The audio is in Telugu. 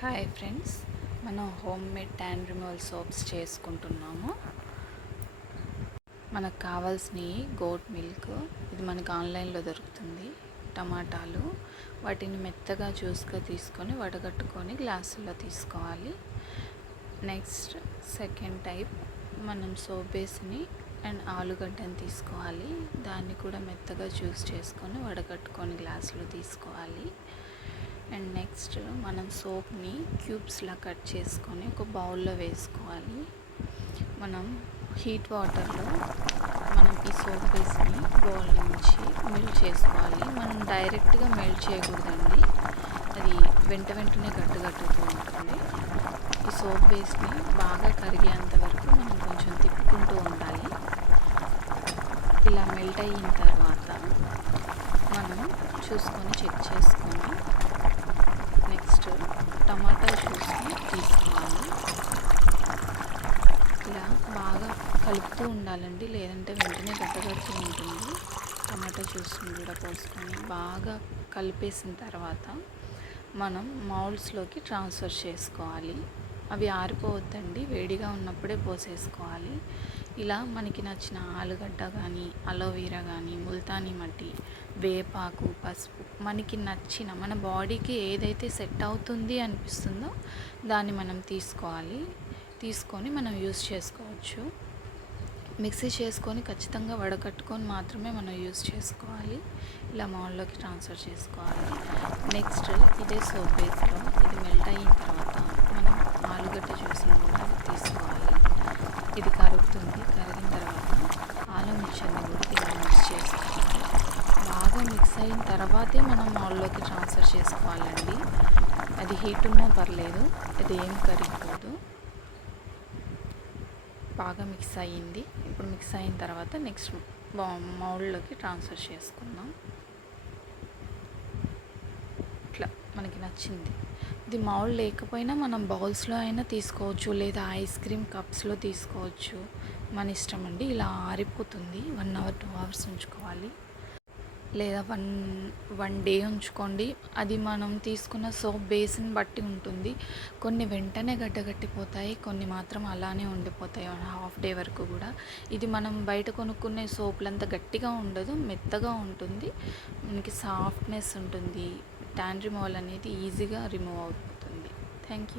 హాయ్ ఫ్రెండ్స్, మనం home made tan removal soaps చేసుకుంటున్నాము. మనకు కావాల్సిన గోట్ మిల్క్, ఇది మనకు ఆన్లైన్లో దొరుకుతుంది. టమాటాలు, వాటిని మెత్తగా జ్యూస్గా తీసుకొని వడగట్టుకొని గ్లాసుల్లో తీసుకోవాలి. నెక్స్ట్ సెకండ్ టైప్, మనం సోప్ బేస్ని అండ్ ఆలుగడ్డని తీసుకోవాలి. దాన్ని కూడా మెత్తగా జ్యూస్ చేసుకొని వడగట్టుకొని గ్లాసులో తీసుకోవాలి. అండ్ నెక్స్ట్ మనం సోప్ని క్యూబ్స్లా కట్ చేసుకొని ఒక బౌల్లో వేసుకోవాలి. మనం హీట్ వాటర్లో మనం ఈ సోప్ బేస్ని బౌల్ నుంచి మెల్ట్ చేసుకోవాలి. మనం డైరెక్ట్గా మెల్ట్ చేయకూడదండి, అది వెంటనే గట్టుతూ ఉంటుంది. ఈ సోప్ బేస్ని బాగా కరిగేంత వరకు మనం కొంచెం తిప్పుకుంటూ ఉండాలి. ఇలా మెల్ట్ అయిన తర్వాత మనం చూసుకొని చెక్ చేసుకొని నెక్స్ట్ టమాటా జ్యూస్ని తీసుకోవాలి. ఇలా బాగా కలుపుతూ ఉండాలండి, లేదంటే వెంటనే గట్టగడుతూ ఉంటుంది. టమాటా జ్యూస్ని కూడా పోసుకొని బాగా కలిపేసిన తర్వాత మనం మౌల్డ్స్లోకి ట్రాన్స్ఫర్ చేసుకోవాలి. అవి ఆరిపోవద్దండి, వేడిగా ఉన్నప్పుడే పోసేసుకోవాలి. ఇలా మనకి నచ్చిన ఆలుగడ్డ కానీ, అలోవెరా కానీ, ముల్తానీ మట్టి, వేపాకు, పసుపు, మనకి నచ్చిన మన బాడీకి ఏదైతే సెట్ అవుతుంది అనిపిస్తుందో దాన్ని మనం తీసుకొని మనం యూస్ చేసుకోవచ్చు. మిక్సీ చేసుకొని ఖచ్చితంగా వడకట్టుకొని మాత్రమే మనం యూస్ చేసుకోవాలి. ఇలా మౌల్డ్లోకి ట్రాన్స్ఫర్ చేసుకోవాలి. నెక్స్ట్ ఇదే సోప్ బేస్లో ఇది మెల్ట్ అయిన తర్వాత మనం ఆలుగడ్డ జ్యూస్ని కూడా తీసుకోవాలి. ఇది కరిగిన తర్వాత ఆలు మిక్చర్ని కూడా ఇలా మిక్స్ చేసుకోవాలి. బాగా మిక్స్ అయిన తర్వాతే మనం మౌల్డ్లోకి ట్రాన్స్ఫర్ చేసుకోవాలండి. అది హీట్ ఉన్నా పర్లేదు, అది ఏం కరిగిపోదు. బాగా మిక్స్ అయ్యింది. ఇప్పుడు మిక్స్ అయిన తర్వాత నెక్స్ట్ మౌల్డ్లోకి ట్రాన్స్ఫర్ చేసుకుందాం. ఇట్లా మనకి నచ్చింది. ఇది మౌల్డ్ లేకపోయినా మనం బౌల్స్లో అయినా తీసుకోవచ్చు, లేదా ఐస్ క్రీమ్ కప్స్లో తీసుకోవచ్చు, మన ఇష్టం అండి. ఇలా ఆరిపోతుంది. 1 అవర్ 2 అవర్స్ ఉంచుకోవాలి, లేదా వన్ డే ఉంచుకోండి. అది మనం తీసుకున్న సోప్ బేస్ని బట్టి ఉంటుంది. కొన్ని వెంటనే గడ్డగట్టిపోతాయి, కొన్ని మాత్రం అలానే ఉండిపోతాయి హాఫ్ డే వరకు కూడా. ఇది మనం బయట కొనుక్కునే సోప్లంతా గట్టిగా ఉండదు, మెత్తగా ఉంటుంది, మనకి సాఫ్ట్నెస్ ఉంటుంది. ట్యాన్ రిమూవల్ అనేది ఈజీగా రిమూవ్ అవుతుంది. Thank you.